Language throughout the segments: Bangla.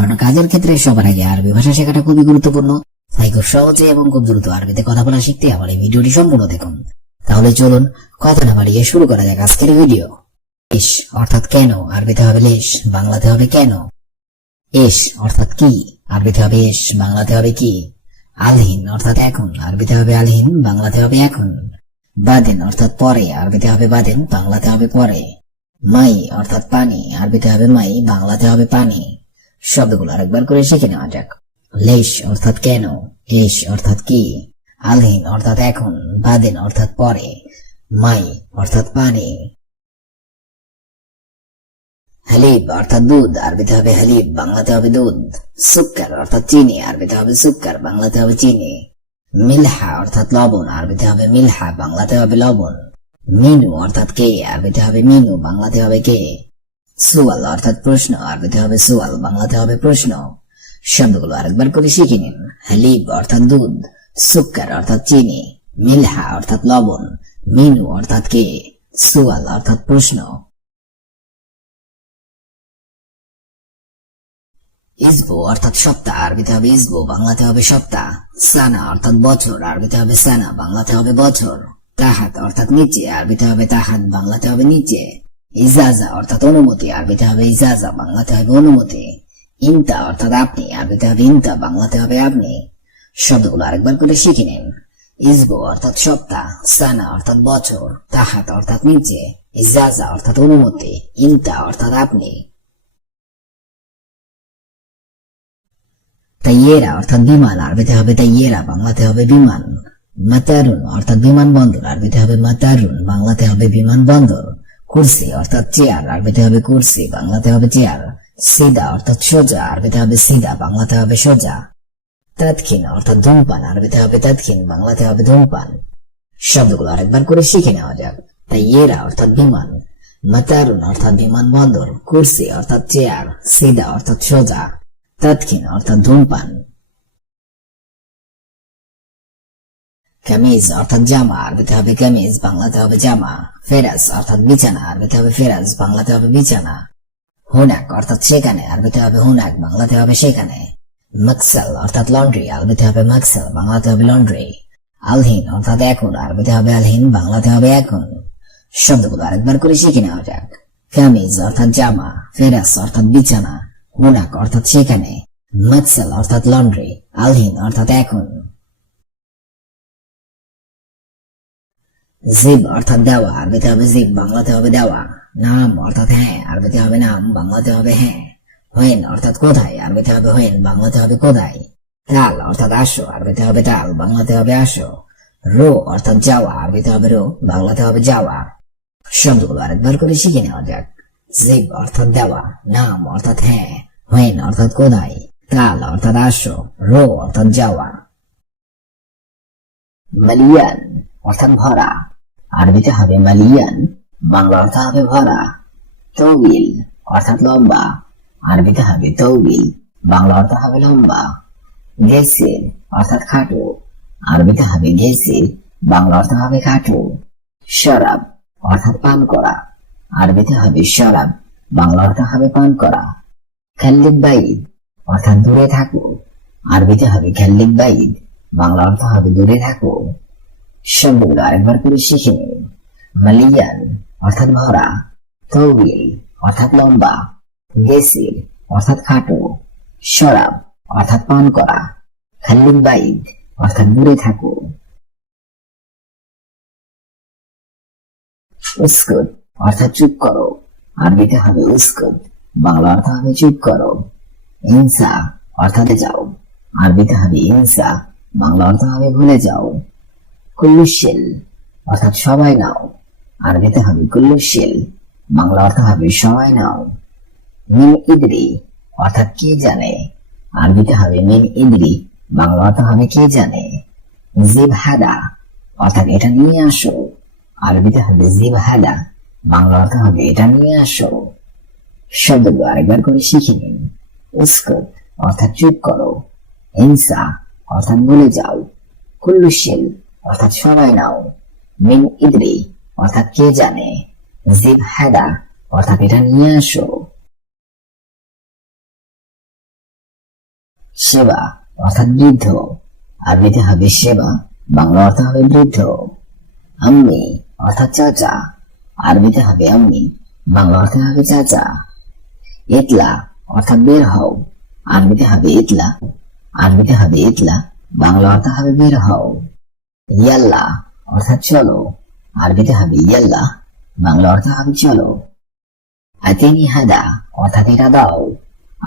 কারণ কাজের ক্ষেত্রে সবার আগে আরবি ভাষা শেখাটা খুবই গুরুত্বপূর্ণ। তাই খুব সহজে এবং খুব দ্রুত আরবিতে কথা বলা শিখতে আমার এই ভিডিওটি সম্পূর্ণ দেখুন। তাহলে চলুন কথা না বাড়িয়ে শুরু করা যাক আজকের ভিডিও। ইস অর্থাৎ কেন, আরবিতে হবে লেশ, বাংলাতে হবে কেন। এস অর্থাৎ কি, আরবিতে হবে এস, বাংলাতে হবে কি। আলহিন অর্থাৎ এখন, আরবিতে হবে আলহিন, বাংলাতে হবে এখন। বাদেন অর্থাৎ পরে, আরবিতে হবে বাদেন, বাংলাতে হবে পরে। মাই অর্থাৎ পানি, আরবিতে হবে মাই, বাংলাতে হবে পানি। শব্দগুলো আরেকবার করে শিখে নেওয়া যাক। লেশ অর্থাৎ কেন, এস অর্থাৎ কি, আলহিন অর্থাৎ এখন, বাদেন অর্থাৎ পরে, মাই অর্থাৎ পানি। হালিব অর্থাৎ দুধ, আরবিতে হবে হালিব, বাংলাতে হবে দুধ। সুক্কার অর্থাৎ চিনি, আরবিতে হবে সুক্কার, বাংলাতে হবে চিনি। মিলহা অর্থাৎ লবণ, আরবিতে হবে মিলহা, বাংলাতে হবে লবণ। মিনু অর্থাৎ কে, আরবিতে হবে মিনু, বাংলাতে হবে কে। সুয়াল অর্থাৎ প্রশ্ন, আরবিতে হবে সুয়াল, বাংলাতে হবে প্রশ্ন। শব্দগুলো আরেকবার করে শিখে নিন। হালিব অর্থাৎ দুধ, সুক্কার অর্থাৎ চিনি, মিলহা অর্থাৎ লবণ, মিনু অর্থাৎ কে, সুয়াল অর্থাৎ প্রশ্ন। ইসবু অর্থাৎ সপ্তাহ, আরবিতে হবে ইসবু, বাংলাতে হবে সপ্তাহ। সানা অর্থাৎ বছর, আরবিতে হবে সানা, বাংলাতে হবে বছর। তাহাত অর্থাৎ নিচে, আরবিতে হবে তাহাত, বাংলাতে হবে নিচে। ইজাজা অর্থাৎ অনুমতি, আরবিতে হবে ইজাজা, বাংলাতে হবে অনুমতি। ইনতা অর্থাৎ আপনি, আরবিতে হবে ইনতা, বাংলাতে হবে আপনি। শব্দগুলো আরেকবার করে শিখে নিন। ইসবু অর্থাৎ সপ্তাহ, সানা অর্থাৎ বছর, তাহাত অর্থাৎ নিচে, ইজাজা অর্থাৎ অনুমতি, ইনতা অর্থাৎ আপনি। তাইয়েরা অর্থাৎ বিমান, আরবিতে হবে তাইয়েরা, বাংলাতে হবে বিমান। মাতারুন অর্থাৎ বিমানবন্দর, আরবিতে হবে মাতারুন, বাংলাতে হবে বিমানবন্দর। কুরসি অর্থাৎ চেয়ার, আরবিতে হবে কুরসি, বাংলাতে হবে চেয়ার। সিদা অর্থাৎ সোজা, আরবিতে হবে সিদা, বাংলাতে হবে সোজা। তাদখিন অর্থাৎ ধূমপান, আরবিতে হবে তাদখিন, বাংলাতে হবে ধূমপান। শব্দগুলো আরেকবার করে শিখে নেওয়া যাক। তাইয়েরা অর্থাৎ বিমান, মাতারুন অর্থাৎ বিমানবন্দর, কুরসি অর্থাৎ চেয়ার, সিদা অর্থাৎ সোজা, তাদখিন অর্থাৎ ধূমপান। কামিজ অর্থাৎ জামা, আরবিতে হবে কামিজ, বাংলাতে হবে জামা। ফেরাস অর্থাৎ বিছানা, আরবিতে হবে ফেরাস, বাংলাতে হবে বিছানা। হুনাক অর্থাৎ সেখানে, আরবিতে হবে হুনাক, বাংলাতে হবে সেখানে। মাকসাল অর্থাৎ লন্ড্রি, আরবিতে হবে মাকসাল, বাংলাতে হবে লন্ড্রি। আলহিন অর্থাৎ এখন, আরবিতে হবে আলহিন, বাংলাতে হবে এখন। শব্দগুলো আরেকবার করে শিখে নেওয়া যাক। কামিজ অর্থাৎ জামা, ফেরাস অর্থাৎ বিছানা, হুনাক অর্থাৎ সেখানে, মাকসাল অর্থাৎ লন্ড্রি, আলহিন অর্থাৎ এখন। জিব অর্থাৎ দেওয়া, আরবিতে হবে জিব, বাংলাতে হবে দেওয়া। নাম অর্থাৎ হ্যাঁ, আরবিতে হবে নাম, বাংলাতে হবে হ্যাঁ। হোয়েন অর্থাৎ কোথায়, আরবিতে হবে হোয়েন, বাংলাতে হবে কোথায়। তাল অর্থাৎ আসো, আরবিতে হবে তাল, বাংলাতে হবে আসো। রো অর্থাৎ যাওয়া, আরবিতে হবে রো, বাংলাতে হবে যাওয়া। শব্দগুলো আরেকবার করে শিখে নেওয়া যাক। জিব অর্থাৎ দেওয়া, নাম অর্থাৎ হ্যাঁ, হোয়েন অর্থাৎ কোথায়, তাল অর্থাৎ আসো, রো অর্থাৎ যাওয়া। মালিয়ান অর্থাৎ ভরা, আরবিতে হবে মালিয়ান, বাংলা অর্থ হবে ভরা। তৌবিল অর্থাৎ লম্বা, আরবিতে হবে তৌবিল, বাংলা অর্থ হবে লম্বা। গেসির অর্থাৎ খাটো, আরবিতে হবে গেসির, বাংলা অর্থ হবে খাটো। শরাব অর্থাৎ পান করা, আরবিতে হবে শরাব, বাংলা অর্থ হবে পান করা। খাল্লিদ বাইদ অর্থাৎ দূরে থাকো, আরবিতে হবে খাল্লিদ বাইদ, বাংলা অর্থ হবে দূরে থাকো। শব্দগুলো আরেকবার করে শিখে নিন। মালিয়ান অর্থাৎ ভরা, তৌবিল অর্থাৎ লম্বা, গেসির অর্থাৎ খাটো, শরাব অর্থাৎ পান করা, খাল্লিদ বাইদ অর্থাৎ দূরে থাকো। উস্কুত অর্থাৎ চুপ করো, আরবিতে হবে উস্কুত, বাংলা অর্থ হবে চুপ করো। ইনসা অর্থাৎ যাও, আরবিতে হবে ইনসা, বাংলা অর্থ হবে ভুলে যাও। কুল্লুশিল অর্থাৎ সবাই নাও, আরবিতে হবে কুল্লুশিল, বাংলা অর্থ হবে সবাই নাও। মিন ইদরি অর্থাৎ কে জানে, আরবিতে হবে মিন ইদরি, বাংলা অর্থ হবে কে জানে। জিব হাদা অর্থাৎ এটা নিয়ে আসো, আরবিতে হবে জিব হাদা, বাংলা অর্থ হবে এটা নিয়ে আসো। শব্দগুলো আরেকবার করে শিখে নিন। উস্কুত অর্থাৎ চুপ করো, ইনসা অর্থাৎ ভুলে যাও, কুল্লুশিল অর্থাৎ সবাই নাও, মিন ইদরি অর্থাৎ কে জানে, জিব হাদা অর্থাৎ এটা নিয়ে আসো। সেবা অর্থাৎ বৃদ্ধ, আরবিতে হবে সেবা, বাংলা অর্থ হবে বৃদ্ধ। আম্মি অর্থাৎ চাচা, আরবিতে হবে আম্মি, বাংলা অর্থ হবে চাচা। ইতলা অর্থাৎ বের হও, আরবিতে হবে ইতলা, আরবিতে হবে ইতলা, বাংলা অর্থ হবে বের হও। ইয়াল্লা অর্থাৎ চলো, আরবিতে হবে ইয়াল্লা, বাংলা অর্থ হবে চলো। আতিনি হাদা অর্থাৎ এটা দাও,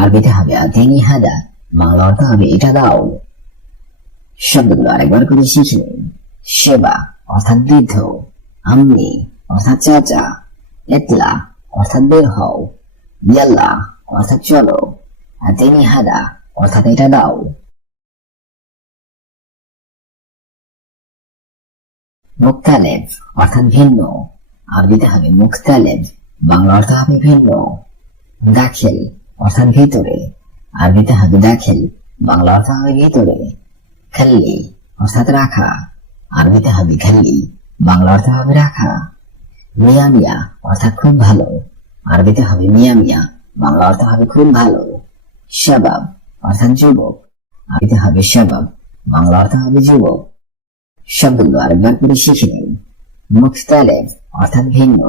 আরবিতে হবে আতিনি হাদা, বাংলা অর্থ হবে এটা দাও। শব্দগুলো আরেকবার করে শিখে নিন। সেবা অর্থাৎ বৃদ্ধ, আম্মি অর্থাৎ চাচা, ইতলা অর্থাৎ বের হও, ইয়াল্লা অর্থাৎ চলো, আতিনি হাদা অর্থাৎ এটা দাও। মুখতালেব অর্থাৎ ভিন্ন, আরবিতে হবে মুখতালেব, বাংলা অর্থ হবে ভিন্ন। দাখিল অর্থাৎ ভিতরে, আরবিতে হবে দাখিল, বাংলা অর্থ হবে ভিতরে। খাল্লি অর্থাৎ রাখা, আরবিতে হবে খাল্লি, বাংলা অর্থ হবে রাখা। মিয়া মিয়া অর্থাৎ খুব ভালো, আরবিতে হবে মিয়া মিয়া, বাংলা অর্থ হবে খুব ভালো। শাবাব অর্থাৎ যুবক, আরবিতে হবে শাবাব, বাংলা অর্থ হবে যুবক। শব্দগুলো আরেকবার করে শিখে নিন। মুখতালেব অর্থাৎ ভিন্ন,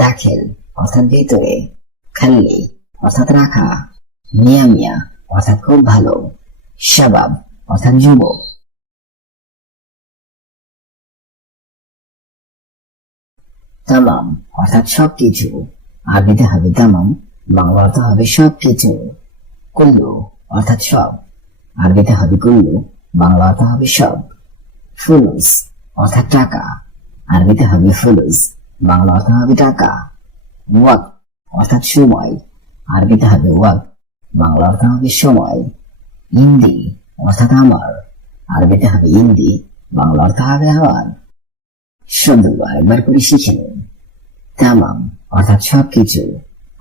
দাখিল অর্থাৎ ভিতরে, খাল্লি অর্থাৎ রাখা, মিয়া মিয়া অর্থাৎ খুব ভালো, শাবাব অর্থাৎ যুবক। তামাম অর্থাৎ সবকিছু, আরবিতে হবে তামাম, বাংলা অর্থ হবে সবকিছু। কুল্লু অর্থাৎ সব, আরবিতে হবে কুল্লু, বাংলা অর্থ হবে সব। ফুলুস অর্থাৎ টাকা, আরবিতে হবে ফুলুস, বাংলা অর্থ হবে টাকা। ওয়াক্ত অর্থাৎ সময়, আরবিতে হবে ওয়াক্ত, বাংলা অর্থ হবে সময়। ইন্দি অর্থাৎ আমার, আরবিতে হবে ইন্দি, বাংলা অর্থ হবে আমার। শব্দগুলো আরেকবার করে শিখে নিন। তামাম অর্থাৎ সবকিছু,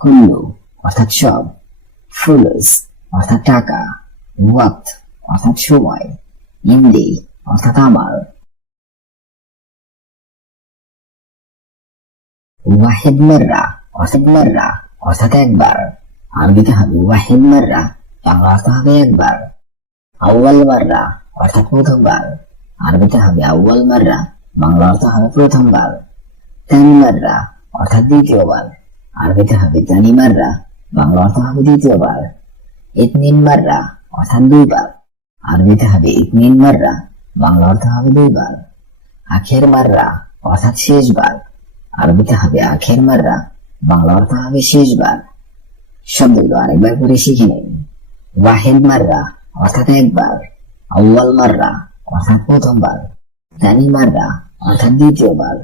কুল্লু অর্থাৎ সব, ফুলুস অর্থাৎ টাকা, ওয়াক্ত অর্থাৎ সময়, ইন্দি অর্থাৎ আমার। ওয়াহিদ মাররা অর্থাৎ একবার, আরবিতে হবে ওয়াহিদ মাররা, বাংলা অর্থ হবে একবার। আউয়াল মাররা অর্থাৎ প্রথমবার, আরবিতে হবে আউয়াল মাররা, বাংলা অর্থ হবে প্রথমবার। তানি মাররা অর্থাৎ দ্বিতীয়বার, আরবিতে হবে তানি মাররা, বাংলা অর্থ হবে দ্বিতীয়বার। ইতনিন মাররা অর্থাৎ দুইবার, আরবিতে হবে ইতনিন মাররা, বাংলা অর্থ হবে দুইবার। আখের মাররা অর্থাৎ শেষবার, আরবিতে হবে আখের মাররা, বাংলা অর্থ হবে শেষবার। শব্দগুলো আরেকবার করে শিখে নিন। ওয়াহিদ মাররা অর্থাৎ একবার, আউয়াল মাররা অর্থাৎ প্রথমবার, তানি মাররা অর্থাৎ দ্বিতীয়বার,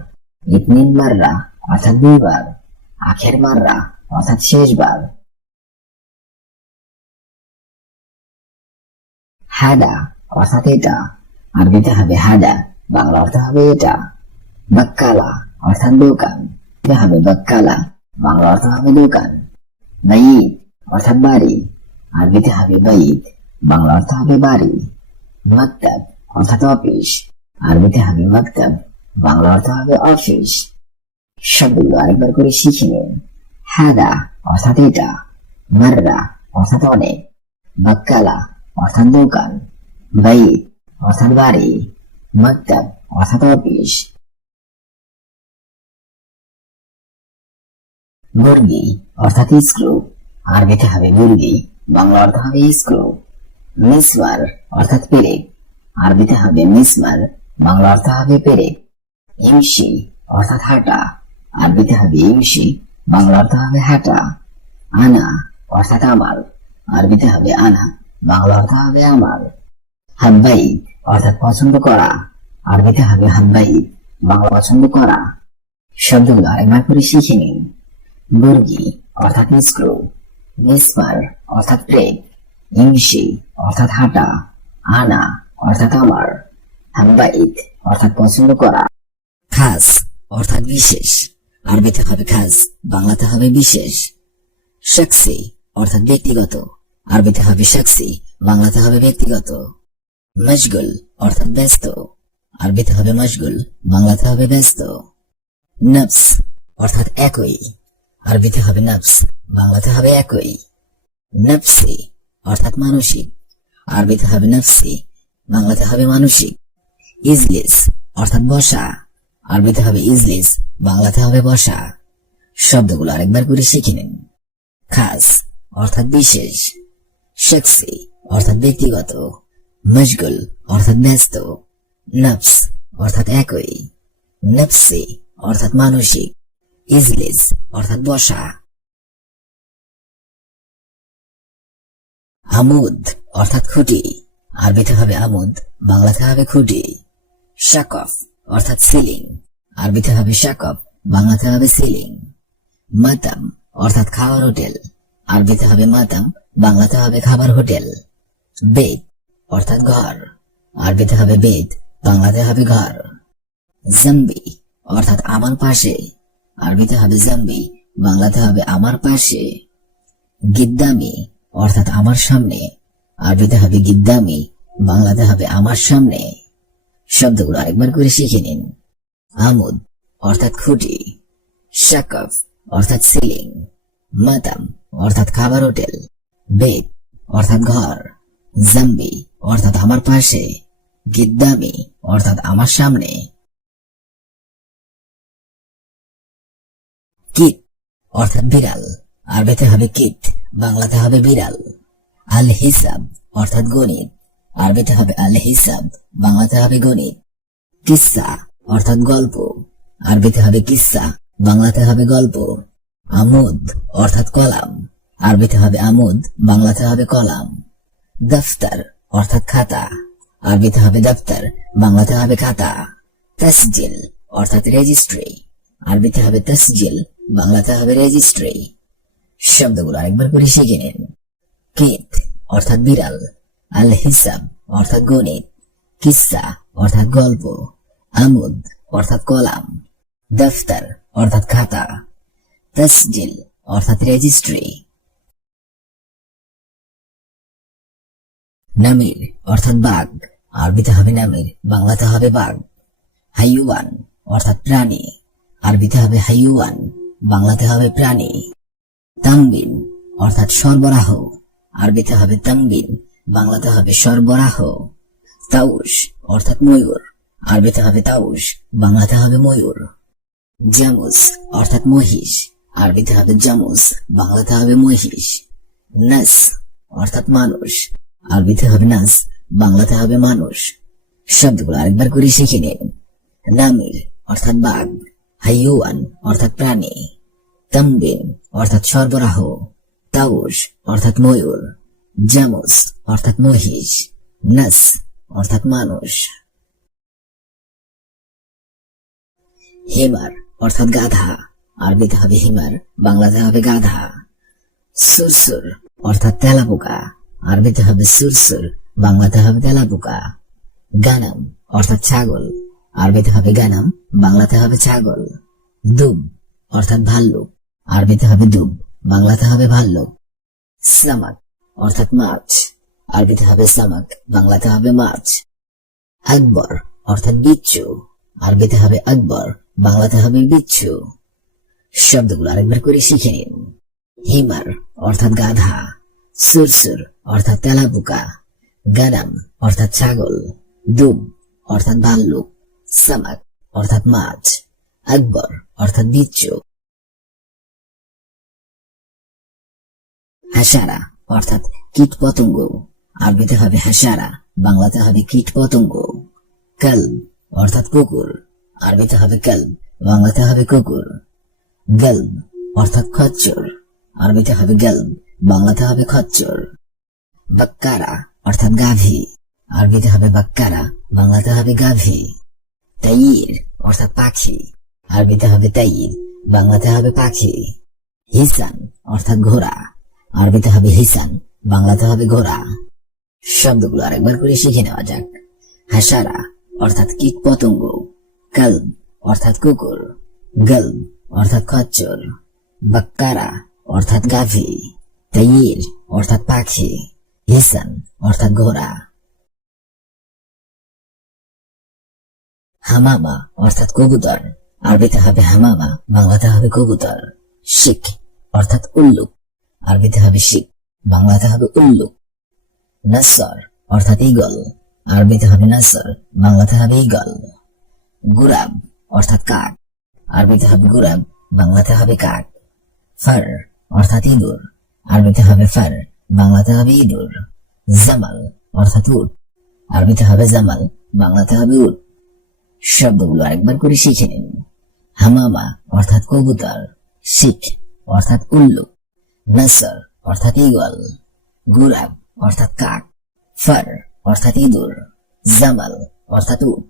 ইতনিন মাররা অর্থাৎ দুইবার, আখের মাররা অর্থাৎ শেষবার। হাদা অর্থাৎ এটা, আরবিতে হবে হাদা, বাংলা অর্থ হবে এটা। বাক্কালা অর্থাৎ দোকান, এটা হবে বাক্কালা, বাংলা অর্থ হবে দোকান। বাইত অর্থাৎ বাড়ি, আরবিতে হবে বাইত, বাংলা অর্থ হবে বাড়ি। মাকতাব অর্থাৎ অফিস, আরবিতে হবে মাকতাব, বাংলা অর্থ হবে অফিস। শব্দগুলো আরেকবার করে শিখে নিন। হাদা অর্থাৎ এটা, মাররা অর্থাৎ অনেক, বাক্কালা অর্থাৎ দোকান, বাইত অর্থাৎ বাড়ি, মাকতাব অর্থাৎ অফিস। মুরগি অর্থাৎ স্ক্রু, আরবিতে হবে মুরগি, বাংলা অর্থ হবে স্ক্রু। মিসমার অর্থাৎ পেরেক, আরবিতে হবে মিসমার, বাংলা অর্থ হবে পেরেক। ইমশি অর্থাৎ হাঁটা, আরবিতে হবে ইমশি, বাংলা অর্থ হবে হাঁটা। আনা অর্থাৎ আমার, আরবিতে হবে আনা, বাংলা অর্থ হবে আমার। হাব্বাইদ অর্থাৎ পছন্দ করা, আরবিতে হবে হাব্বাইদ, বাংলা পছন্দ করা। শব্দগুলো আরেকবার করে শিখে নিন। মুরগি অর্থাৎ স্ক্রু, মিসমার অর্থাৎ প্লেট, ইমশি অর্থাৎ হাঁটা, আনা অর্থাৎ আমার, হাব্বাইদ অর্থাৎ পছন্দ করা। খাস অর্থাৎ বিশেষ, আরবিতে হবে খাস, বাংলাতে হবে বিশেষ। শাকসি অর্থাৎ ব্যক্তিগত, আরবিতে হবে শাকসি, বাংলাতে হবে ব্যক্তিগত। মশগুল অর্থাৎ ব্যস্ত, আরবিতে হবে মশগুল, বাংলাতে হবে ব্যস্ত। নফস অর্থাৎ একই, আরবিতে হবে নফস, বাংলাতে হবে একই। নফসি অর্থাৎ মানসিক, আরবিতে হবে নফসি, বাংলাতে হবে মানসিক। ইজলিস অর্থাৎ বসা, আরবিতে হবে ইজলিস, বাংলাতে হবে বসা। শব্দগুলো আরেকবার করে শিখে নিন। খাস অর্থাৎ বিশেষ, শখসি অর্থাৎ ব্যক্তিগত, মশগুল অর্থাৎ ব্যস্ত, নফস অর্থাৎ একই, নফসি অর্থাৎ মানসিক, ইজলিস অর্থাৎ বসা। আমুদ অর্থাৎ খুঁটি, আরবিতে হবে আমুদ, বাংলাতে হবে খুঁটি। শাকফ অর্থাৎ সিলিং, আরবিতে হবে শাকফ, বাংলাতে হবে সিলিং। মাতাম অর্থাৎ খাবার হোটেল, আরবিতে হবে মাতাম, বাংলাতে হবে খাবার হোটেল। বেদ অর্থাৎ ঘর, আরবিতে হবে বেদ, বাংলাতে হবে ঘর। জাম্বি অর্থাৎ আমার পাশে, আরবিতে হবে জাম্বি, বাংলাতে হবে আমার পাশে। গিদ্দামি অর্থাৎ আমার সামনে, আরবিতে হবে গিদ্দামি, বাংলাতে হবে আমার সামনে। শব্দগুলো আরেকবার করে শিখে নিন। আমুদ অর্থাৎ খুঁটি, শাকফ অর্থাৎ সিলিং, মাতাম অর্থাৎ খাবার হোটেল, বেদ অর্থাৎ ঘর, জাম্বি অর্থাৎ আমার পাশে, গিদ্দামি অর্থাৎ আমার সামনে। কিট অর্থাৎ বিড়াল, আরবিতে হবে কিট, বাংলাতে হবে বিড়াল। আল হিসাব অর্থাৎ গণিত, আরবিতে হবে আল হিসাব, বাংলাতে হবে গণিত। কিসসা অর্থাৎ গল্প, আরবিতে হবে কিসসা, বাংলাতে হবে গল্প। আমুদ অর্থাৎ কলাম, আরবিতে হবে আমুদ, বাংলাতে হবে কলাম। দফতর অর্থাৎ খাতা, আরবিতে হবে দফতর, বাংলাতে হবে খাতা। তসজিল অর্থাৎ রেজিস্ট্রি, আরবিতে হবে তসজিল, বাংলাতে হবে রেজিস্ট্রি। শব্দগুলো আরেকবার করে শিখে নিন। কিট অর্থাৎ বিড়াল, আল হিসাব অর্থাৎ গণিত, কিসসা অর্থাৎ গল্প, আমুদ অর্থাৎ কলাম, দফতর অর্থাৎ খাতা, তসজিল অর্থাৎ রেজিস্ট্রি। নামির অর্থাৎ বাঘ, আরবিতে হবে নামির, বাংলাতে হবে বাঘ। হাইওয়ান অর্থাৎ প্রাণী, আরবিতে হবে হাইওয়ান, বাংলাতে হবে প্রাণী। তামবিন অর্থাৎ সরবরাহ, আরবিতে হবে তামবিন, বাংলাতে হবে সরবরাহ। তাউস অর্থাৎ ময়ূর, আরবিতে হবে তাউস, বাংলাতে হবে ময়ূর। জামুস অর্থাৎ মহিষ, আরবিতে হবে জামুস, বাংলাতে হবে মহিষ। নাস অর্থাৎ মানুষ, আরবিতে হবে নাস, বাংলাতে হবে মানুষ। শব্দগুলো আরেকবার করে শিখে নিন। নামির অর্থাৎ বাঘ, হাইওয়ান অর্থাৎ প্রাণী, তামবিন অর্থাৎ সরবরাহ, তাউস অর্থাৎ ময়ূর, জামুস অর্থাৎ মহিষ, নাস অর্থাৎ মানুষ। হিমার অর্থাৎ গাধা, আরবিতে হবে হিমার, বাংলাতে হবে গাধা। সুরসুর অর্থাৎ তেলাপোকা, আরবিতে হবে সুরসুর, বাংলাতে হবে তেলাপোকা। গানাম অর্থাৎ ছাগল, আরবিতে হবে গানাম, বাংলাতে হবে ছাগল। দুব অর্থাৎ ভাল্লুক, আরবিতে হবে দুব, বাংলাতে হবে ভাল্লুক। সামাক অর্থাৎ মাছ, আরবিতে হবে সামাক, বাংলাতে হবে মাছ। আকবর অর্থাৎ বিচ্ছু, আরবিতে হবে আকবর, বাংলাতে হবে বিচ্ছু। শব্দগুলো আরেকবার করে শিখে নিন। হিমার অর্থাৎ গাধা, সুরসুর অর্থাৎ তেলাপোকা, গানাম অর্থাৎ ছাগল, দুব অর্থাৎ ভাল্লুক, সামাক অর্থাৎ মাছ, আকবর অর্থাৎ বিচ্ছু। হাসারা অর্থাৎ কীট পতঙ্গ, আরবিতে হবে হাসারা, বাংলাতে হবে কীট পতঙ্গ। কলব অর্থাৎ কুকুর, আরবিতে হবে কলব, বাংলাতে হবে কুকুর। গলব অর্থাৎ খচ্চর, আরবিতে হবে গলব, বাংলাতে হবে খচ্চর। বাক্কারা অর্থাৎ গাভী, আরবিতে হবে বাক্কারা, বাংলাতে হবে গাভী। তাইর অর্থাৎ পাখি, আরবিতে হবে তাইর, বাংলাতে হবে পাখি। হিসান অর্থাৎ ঘোড়া, আরবিতে হবে হিসান, বাংলাতে হবে ঘোড়া। শব্দগুলো আরেকবার করে শিখে নেওয়া যাক। হাসারা অর্থাৎ কীট পতঙ্গ, কলব অর্থাৎ কুকুর, গলব অর্থাৎ খচ্চর, বাক্কারা অর্থাৎ গাভী, তাইর অর্থাৎ পাখি, হিসান অর্থাৎ ঘোড়া। হামামা অর্থাৎ কবুতর, আরবিতে হবে হামামা, বাংলাতে হবে কবুতর। শিখ অর্থাৎ উল্লুক, আরবিতে হবে শিখ, বাংলাতে হবে উল্লুক। নাসর অর্থাৎ ঈগল, আরবিতে হবে নাসর, বাংলাতে হবে ঈগল। গুরাব অর্থাৎ কাক, আরবিতে হবে গুরাব, বাংলাতে হবে কাক। ফার অর্থাৎ ইঁদুর, আরবিতে হবে ফার, বাংলাতে হবে ইঁদুর। জামাল অর্থাৎ উট, আরবিতে হবে জামাল, বাংলাতে হবে উট। শব্দগুলো আরেকবার করে শিখে নিন। হামামা অর্থাৎ কবুতর, শিখ অর্থাৎ উল্লু, নাসর অর্থাৎ ঈগল, গুরাব অর্থাৎ কাক, ফার অর্থাৎ ইঁদুর, জামাল অর্থাৎ উট।